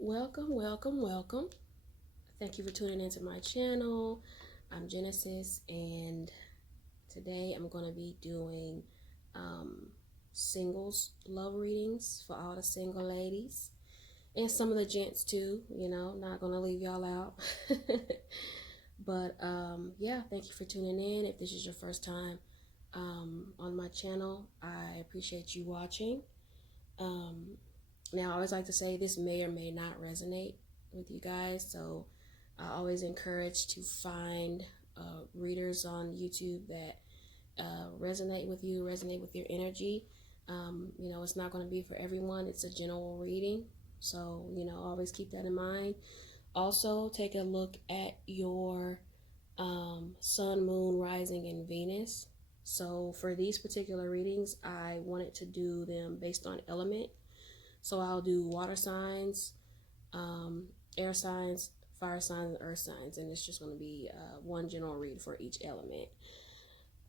Welcome, welcome, welcome. Thank you for tuning into my channel. I'm Genesis, and today I'm going to be doing um, singles love readings for all the single ladies and some of the gents too. Not going to leave y'all out. But yeah, thank you for tuning in. If this is your first time on my channel, I appreciate you watching. Um, Now, I always like to say this may or may not resonate with you guys, so I always encourage to find readers on YouTube that resonate with you, resonate with your energy. It's not going to be for everyone, it's a general reading, so always keep that in mind. Also, take a look at your sun, moon, rising, and Venus. So, for these particular readings, I wanted to do them based on element. So I'll do water signs, um, air signs, fire signs, and earth signs, and it's just going to be one general read for each element.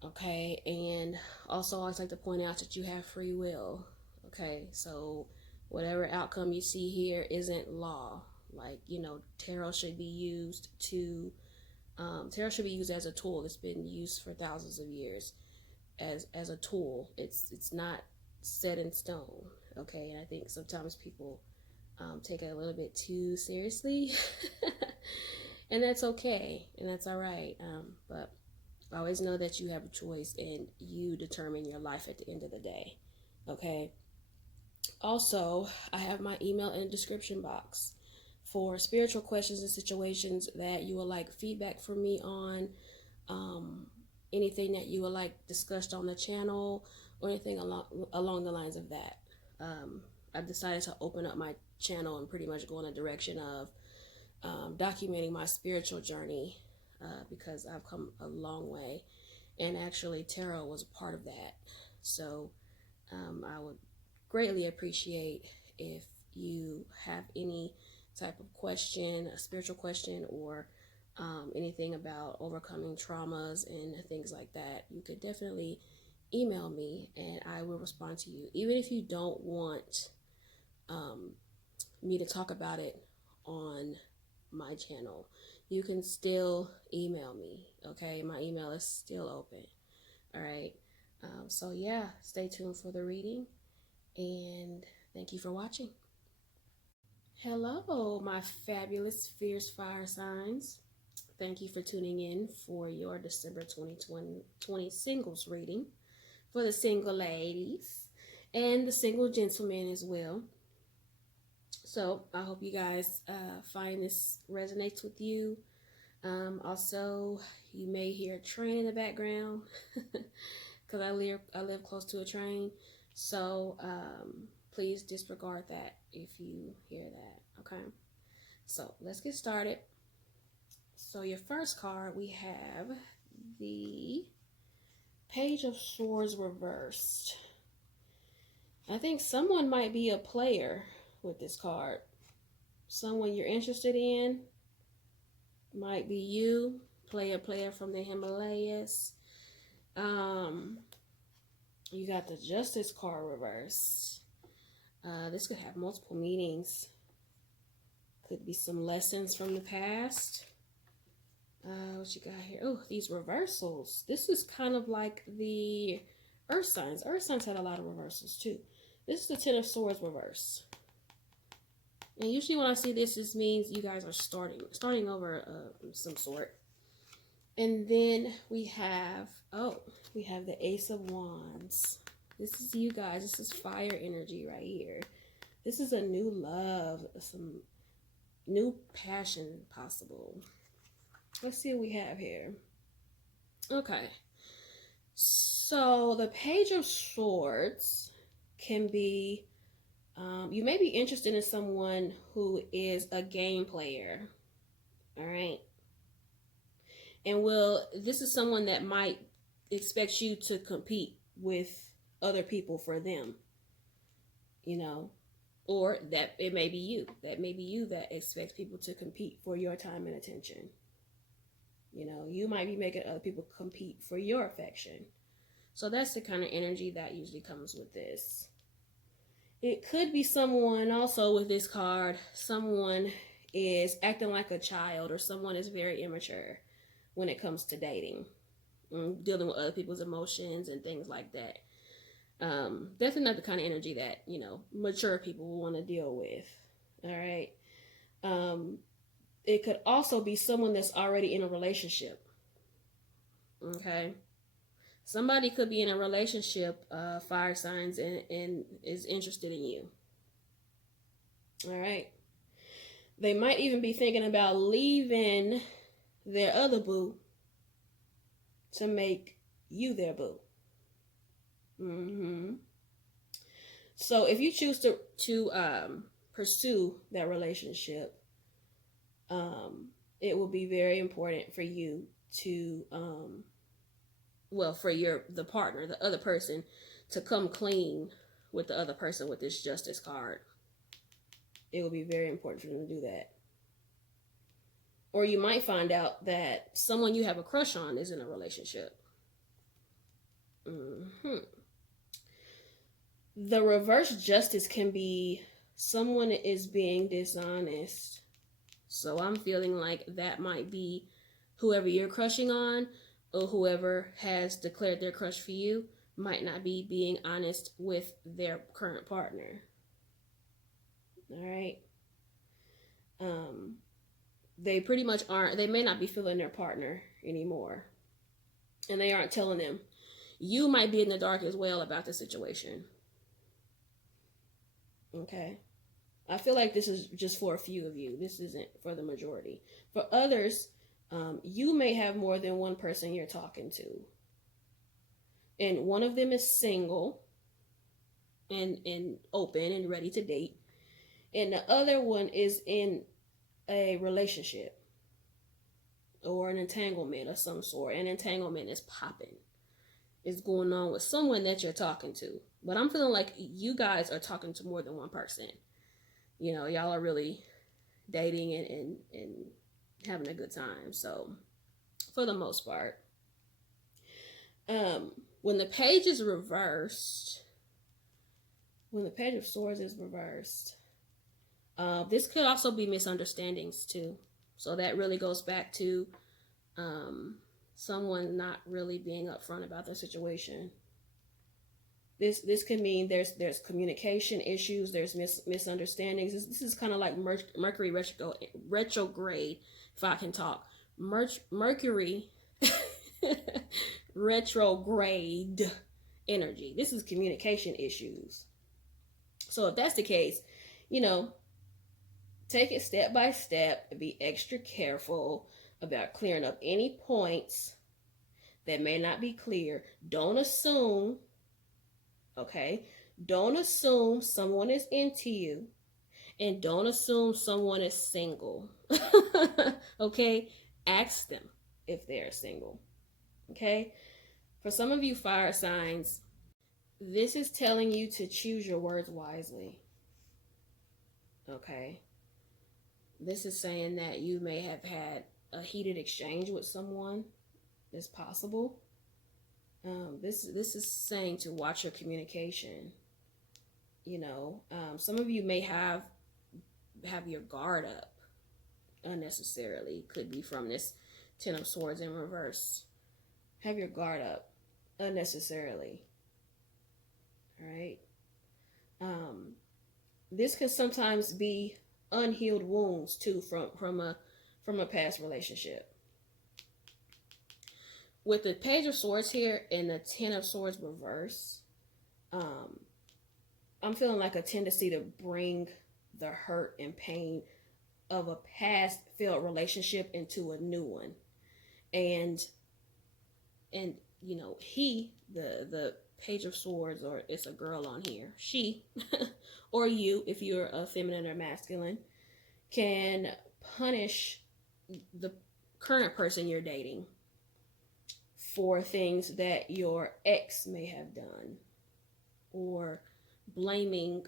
Okay, and also I always like to point out that you have free will. Okay, so whatever outcome you see here isn't law. Like, tarot should be used to tarot should be used as a tool. It's been used for thousands of years as a tool. It's not set in stone. Okay, and I think sometimes people take it a little bit too seriously, and that's okay, and that's all right. But always know that you have a choice, and you determine your life at the end of the day. Okay. Also, I have my email in the description box for spiritual questions and situations that you would like feedback from me on. Um, Anything that you would like discussed on the channel, or anything along the lines of that. I've decided to open up my channel and pretty much go in a direction of documenting my spiritual journey because I've come a long way, and actually tarot was a part of that. So I would greatly appreciate if you have any type of question, a spiritual question, or anything about overcoming traumas and things like that. You could definitely email me and I will respond to you. Even if you don't want um, me to talk about it on my channel, you can still email me. Okay, my email is still open. All right. So yeah, stay tuned for the reading, and thank you for watching. Hello, my fabulous fierce fire signs. Thank you for tuning in for your December 2020 singles reading for the single ladies and the single gentlemen as well. So I hope you guys find this resonates with you. Also, you may hear a train in the background because I live close to a train. So please disregard that if you hear that. Okay. So let's get started. So your first card, we have the Page of Swords reversed. I think someone might be a player with this card. Someone you're interested in might be you, player from the Himalayas. You got the Justice card reversed. This could have multiple meanings. Could be some lessons from the past. What you got here? Oh, these reversals. This is kind of like the Earth signs. Earth signs had a lot of reversals too. This is the Ten of Swords reverse. And usually when I see this, this means you guys are starting over some sort. And then we have the Ace of Wands. This is you guys. This is fire energy right here. This is a new love, some new passion possible. Let's see what we have here. Okay. So the Page of Swords can be, you may be interested in someone who is a game player. All right. And this is someone that might expect you to compete with other people for them. Or that it may be you. That may be you that expects people to compete for your time and attention. You might be making other people compete for your affection. So that's the kind of energy that usually comes with this. It could be someone also with this card. Someone is acting like a child, or someone is very immature when it comes to dating, dealing with other people's emotions and things like that. Definitely not the kind of energy that, mature people will want to deal with. All right. It could also be someone that's already in a relationship. Okay. Somebody could be in a relationship, fire signs, and is interested in you. All right. They might even be thinking about leaving their other boo to make you their boo. So if you choose to pursue that relationship, it will be very important for you to for the partner, the other person, to come clean with the other person with this Justice card. It will be very important for them to do that. Or you might find out that someone you have a crush on is in a relationship. The reverse justice can be someone is being dishonest. So I'm feeling like that might be whoever you're crushing on, or whoever has declared their crush for you might not be being honest with their current partner. All right. They pretty much aren't, they may not be feeling their partner anymore. And they aren't telling them. You might be in the dark as well about the situation. Okay. I feel like this is just for a few of you. This isn't for the majority. For others, you may have more than one person you're talking to. And one of them is single and open and ready to date. And the other one is in a relationship or an entanglement of some sort. An entanglement is popping. It's going on with someone that you're talking to. But I'm feeling like you guys are talking to more than one person. Y'all are really dating and having a good time. So, for the most part, when the page is reversed, when the page of swords is reversed, this could also be misunderstandings too. So that really goes back to someone not really being upfront about their situation. This can mean there's communication issues, there's misunderstandings. This is kind of like Mercury retrograde, if I can talk. Mercury retrograde energy. This is communication issues. So if that's the case, take it step by step and be extra careful about clearing up any points that may not be clear. Don't assume. Okay? Don't assume someone is into you, and don't assume someone is single. Okay? Ask them if they're single. Okay? For some of you fire signs, this is telling you to choose your words wisely. Okay? This is saying that you may have had a heated exchange with someone. It's possible. This is saying to watch your communication. Some of you may have your guard up unnecessarily. Could be from this Ten of Swords in reverse. Have your guard up unnecessarily. All right. This can sometimes be unhealed wounds too from a past relationship. With the Page of Swords here and the Ten of Swords reverse, I'm feeling like a tendency to bring the hurt and pain of a past failed relationship into a new one. And he, the Page of Swords, or it's a girl on here, she, or you, if you're a feminine or masculine, can punish the current person you're dating for things that your ex may have done, or blaming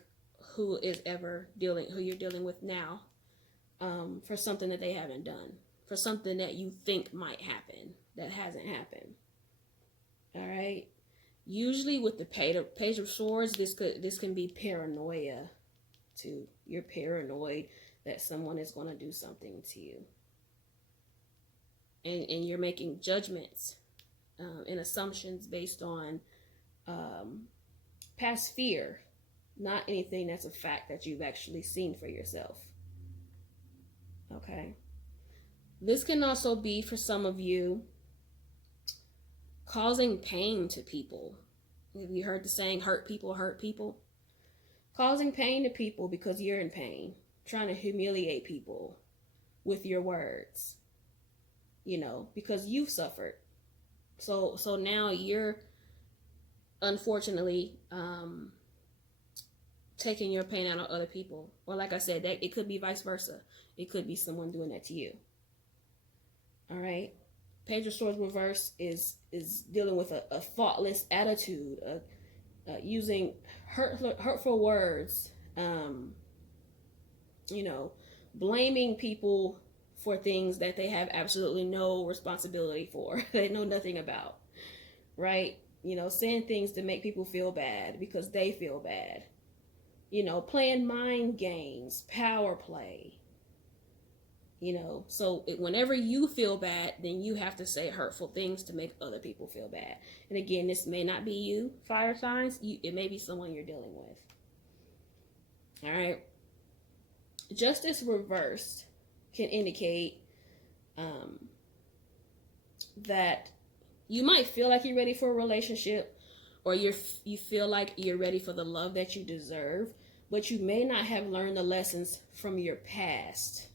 who you're dealing with now, for something that they haven't done, for something that you think might happen that hasn't happened. All right. Usually with the Page of Swords, this can be paranoia too. You're paranoid that someone is going to do something to you. And you're making judgments and assumptions based on past fear, not anything that's a fact that you've actually seen for yourself. Okay. This can also be, for some of you, causing pain to people. Have you heard the saying, hurt people hurt people? Causing pain to people because you're in pain. Trying to humiliate people with your words. You know, because you've suffered. So now you're, unfortunately, taking your pain out on other people. Or like I said, that it could be vice versa. It could be someone doing that to you. All right. Page of Swords reverse is dealing with a thoughtless attitude, using hurtful words, you know, blaming people for things that they have absolutely no responsibility for. They know nothing about, right? You know, saying things to make people feel bad because they feel bad. You know, playing mind games, power play. You know, so whenever you feel bad, then you have to say hurtful things to make other people feel bad. And again, this may not be you, fire signs. It may be someone you're dealing with. All right. Justice reversed can indicate that you might feel like you're ready for a relationship, or you feel like you're ready for the love that you deserve, but you may not have learned the lessons from your past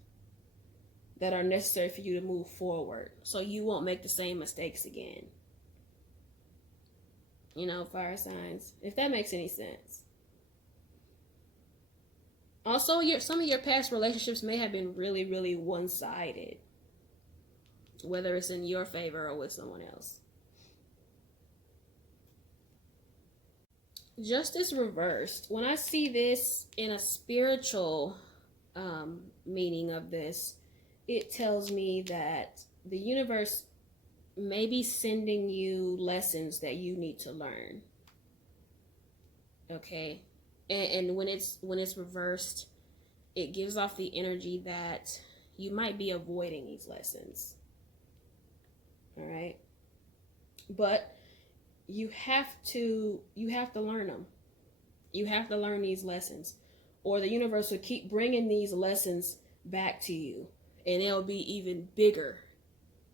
that are necessary for you to move forward, so you won't make the same mistakes again. You know, fire signs, if that makes any sense. Also, some of your past relationships may have been really, really one-sided, whether it's in your favor or with someone else. Justice reversed. When I see this in a spiritual meaning of this, it tells me that the universe may be sending you lessons that you need to learn. Okay? And when it's reversed, it gives off the energy that you might be avoiding these lessons. All right? But you have to learn them. You have to learn these lessons, or the universe will keep bringing these lessons back to you. And they'll be even bigger.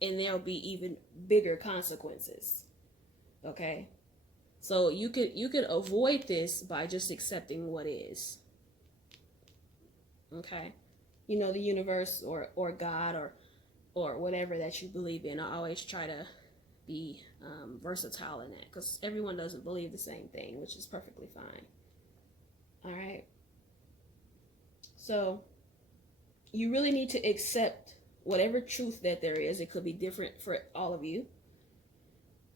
And there'll be even bigger consequences. Okay? So you could avoid this by just accepting what is. Okay? You know, the universe or God or whatever that you believe in. I always try to be versatile in that, because everyone doesn't believe the same thing, which is perfectly fine. All right? So you really need to accept whatever truth that there is. It could be different for all of you.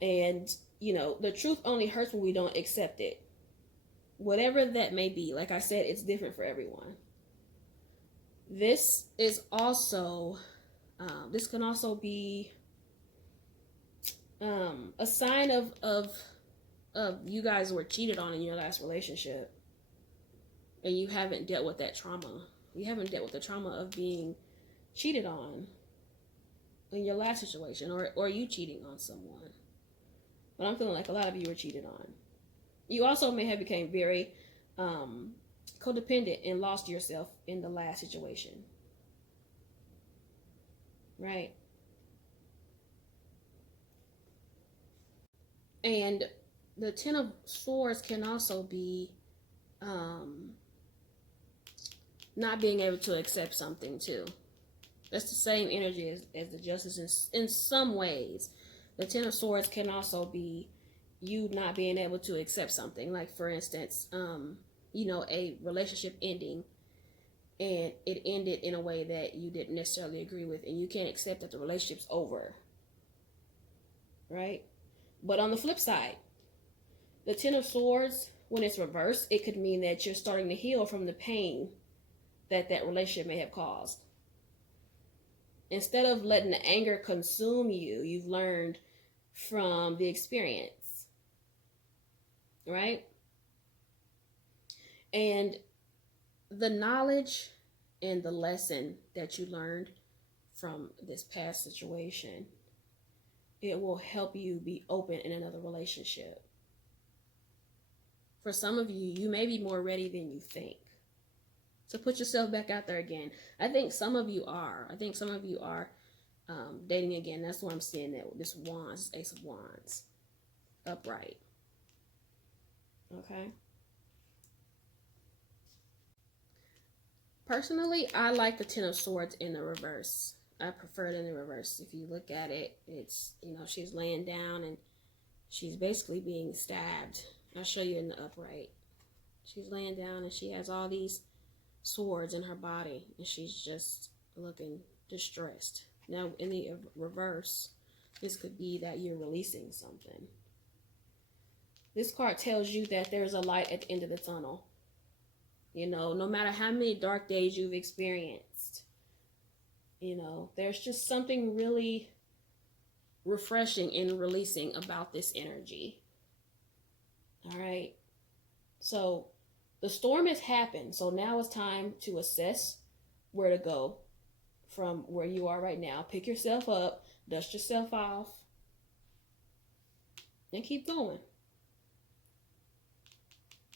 And, you know, the truth only hurts when we don't accept it. Whatever that may be. Like I said, it's different for everyone. This is also, this can also be a sign of you guys were cheated on in your last relationship. And you haven't dealt with that trauma. You haven't dealt with the trauma of being cheated on in your last situation, or you cheating on someone. But I'm feeling like a lot of you were cheated on. You also may have become very codependent and lost yourself in the last situation. Right? And the Ten of Swords can also be not being able to accept something too. That's the same energy as the Justice in some ways. The Ten of Swords can also be you not being able to accept something. Like, for instance, you know, a relationship ending, and it ended in a way that you didn't necessarily agree with, and you can't accept that the relationship's over. Right? But on the flip side, the Ten of Swords, when it's reversed, it could mean that you're starting to heal from the pain that relationship may have caused. Instead of letting the anger consume you, you've learned from the experience. right? And the knowledge and the lesson that you learned from this past situation, it will help you be open in another relationship. For some of you, you may be more ready than you think. So put yourself back out there again. I think some of you are. Dating again. That's what I'm seeing. That this wands, Ace of Wands, upright. Okay. Personally, I like the Ten of Swords in the reverse. I prefer it in the reverse. If you look at it, it's, she's laying down and she's basically being stabbed. I'll show you in the upright. She's laying down and she has all these swords in her body and she's just looking distressed. Now, in the reverse, this could be that you're releasing something. This card tells you that there's a light at the end of the tunnel. No matter how many dark days you've experienced, there's just something really refreshing and releasing about this energy. All right. So the storm has happened. So now it's time to assess where to go from where you are right now. Pick yourself up, dust yourself off, and keep going.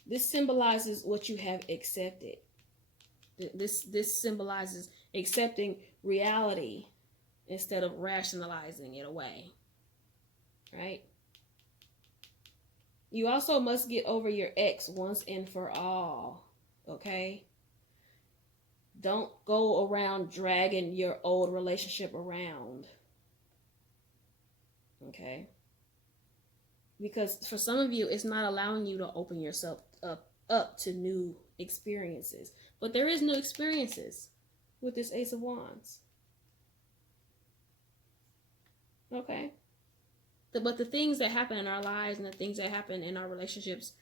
This symbolizes what you have accepted. This symbolizes accepting reality instead of rationalizing it away. Right? You also must get over your ex once and for all. Okay? Don't go around dragging your old relationship around. Okay? Because for some of you, it's not allowing you to open yourself up to new experiences. But there is new experiences with this Ace of Wands. Okay? But the things that happen in our lives and the things that happen in our relationships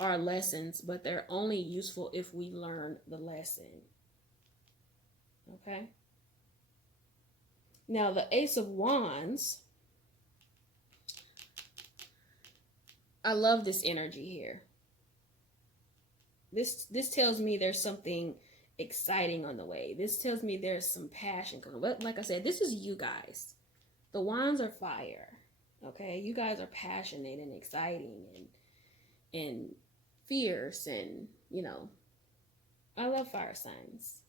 are lessons, but they're only useful if we learn the lesson. Okay? Now, the Ace of Wands, I love this energy here. This tells me there's something exciting on the way. This tells me there's some passion. But like I said, this is you guys. The Wands are fire. Okay? You guys are passionate and exciting and fierce and, I love fire signs.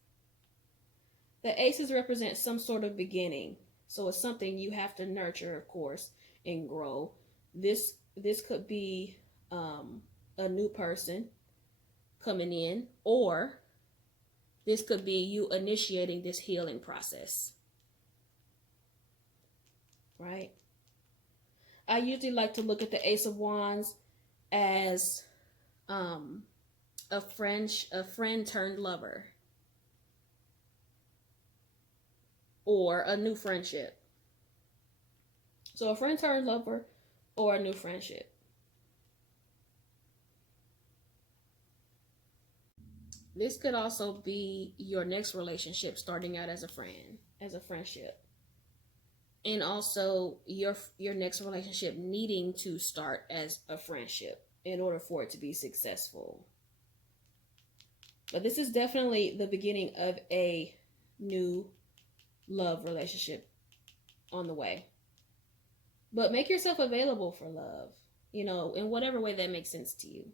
The aces represent some sort of beginning. So it's something you have to nurture, of course, and grow. This could be a new person coming in, or this could be you initiating this healing process. Right? I usually like to look at the Ace of Wands as a friend turned lover, or a new friendship. So a friend turned lover or a new friendship. This could also be your next relationship starting out as a friend, as a friendship. And also your next relationship needing to start as a friendship in order for it to be successful. But this is definitely the beginning of a new love relationship on the way. But make yourself available for love, in whatever way that makes sense to you.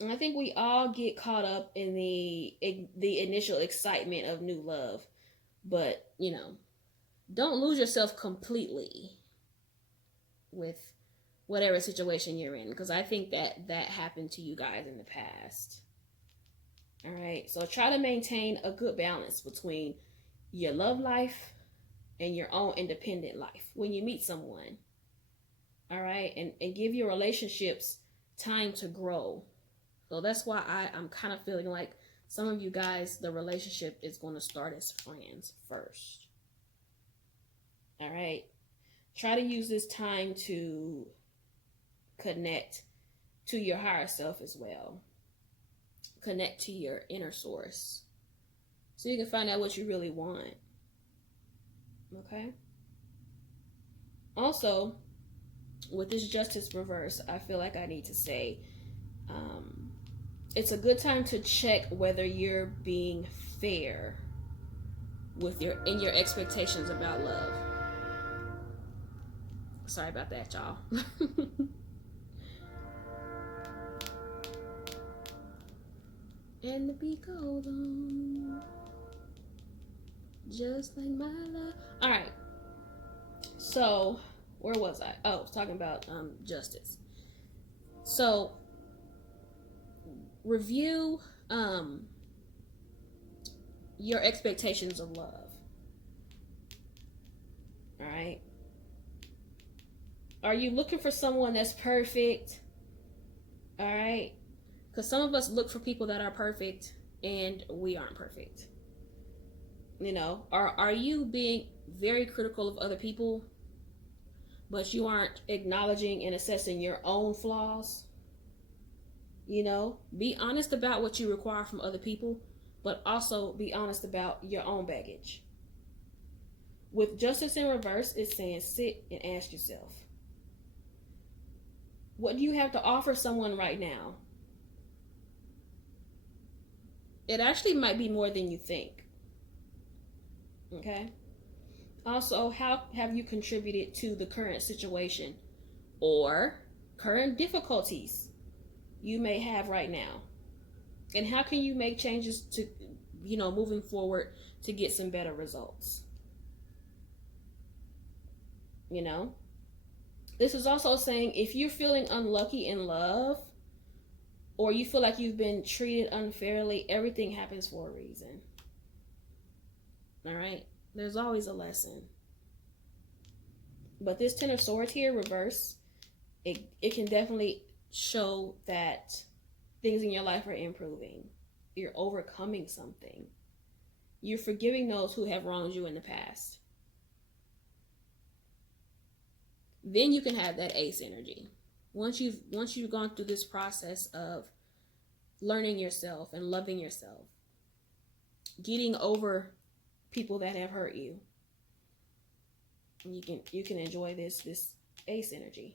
And I think we all get caught up in the initial excitement of new love. But, don't lose yourself completely with whatever situation you're in. Because I think that happened to you guys in the past. All right. So try to maintain a good balance between your love life and your own independent life when you meet someone. All right. And give your relationships time to grow. So that's why I'm kind of feeling like some of you guys, the relationship is going to start as friends first. All right. Try to use this time to connect to your higher self as well. Connect to your inner source. So you can find out what you really want. Okay? Also, with this Justice reverse, I feel like I need to say it's a good time to check whether you're being fair with your expectations about love. Sorry about that, y'all. And the beat goes on, just like my love. All right. So where was I? Oh, I was talking about justice. So review your expectations of love. All right. Are you looking for someone that's perfect? All right. Because some of us look for people that are perfect and we aren't perfect. You know, are you being very critical of other people, but you aren't acknowledging and assessing your own flaws? You know, be honest about what you require from other people, but also be honest about your own baggage. With justice in reverse, it's saying sit and ask yourself, what do you have to offer someone right now? It actually might be more than you think. Okay? Also, how have you contributed to the current situation or current difficulties you may have right now? And how can you make changes to, moving forward to get some better results? You know? This is also saying if you're feeling unlucky in love or you feel like you've been treated unfairly, everything happens for a reason. All right? There's always a lesson. But this Ten of Swords here, reverse, it can definitely show that things in your life are improving. You're overcoming something. You're forgiving those who have wronged you in the past. Then you can have that ace energy. Once you've gone through this process of learning yourself and loving yourself, getting over people that have hurt you, you can enjoy this ace energy.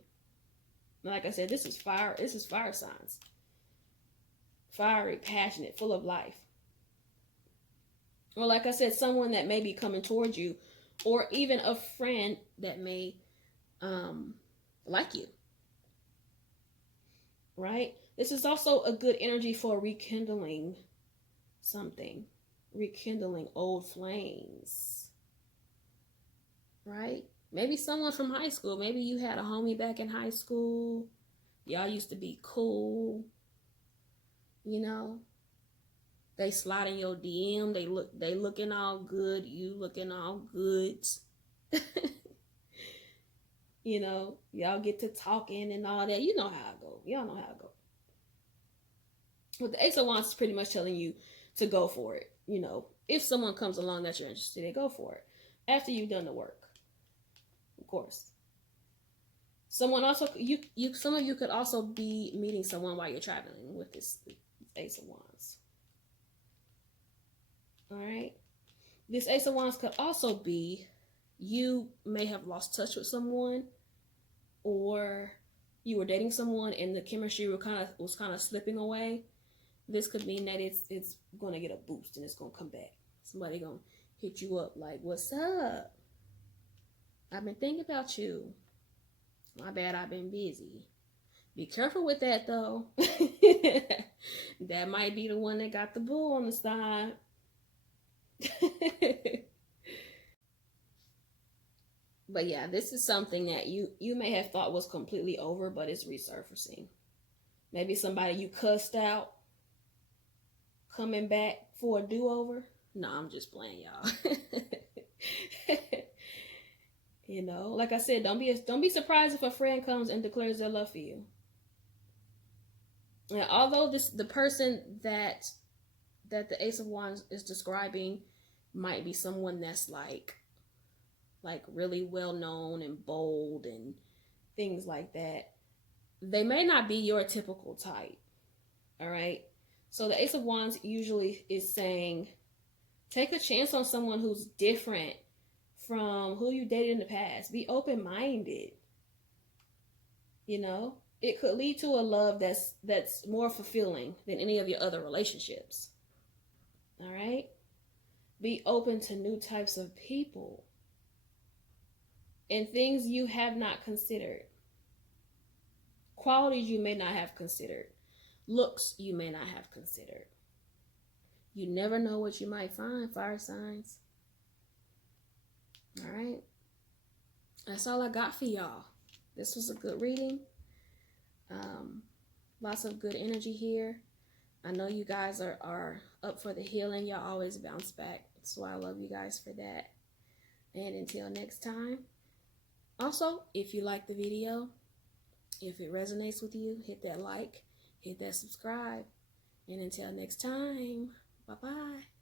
Like I said, this is fire signs. Fiery, passionate, full of life. Or like I said, someone that may be coming towards you, or even a friend that may like you. Right? This is also a good energy for rekindling something. Rekindling old flames. Right? Maybe someone from high school. Maybe you had a homie back in high school. Y'all used to be cool. You know? They slide in your DM. They looking all good. You looking all good. You know, y'all get to talking and all that. You know how it go. Y'all know how it go. But the Ace of Wands is pretty much telling you to go for it. You know, if someone comes along that you're interested in, go for it. After you've done the work, of course. Someone also, some of you could also be meeting someone while you're traveling with this Ace of Wands. All right. This Ace of Wands could also be you may have lost touch with someone, or you were dating someone and the chemistry was kind of slipping away. This could mean that it's going to get a boost and it's going to come back. Somebody going to hit you up like, "What's up? I've been thinking about you. My bad, I've been busy." Be careful with that though. That might be the one that got the bull on the side. But yeah, this is something that you may have thought was completely over, but it's resurfacing. Maybe somebody you cussed out coming back for a do-over. No, I'm just playing, y'all. You know, like I said, don't be surprised if a friend comes and declares their love for you. And although the person that the Ace of Wands is describing might be someone that's like really well known and bold and things like that, they may not be your typical type. All right. So the Ace of Wands usually is saying, take a chance on someone who's different from who you dated in the past. Be open-minded. You know, it could lead to a love that's more fulfilling than any of your other relationships. All right? Be open to new types of people and things you have not considered. Qualities you may not have considered. Looks you may not have considered. You never know what you might find, fire signs. All right? That's all I got for y'all. This was a good reading. Lots of good energy here. I know you guys are up for the healing. Y'all always bounce back. So I love you guys for that. And until next time. Also, if you like the video, if it resonates with you, hit that like, hit that subscribe. And until next time, bye-bye.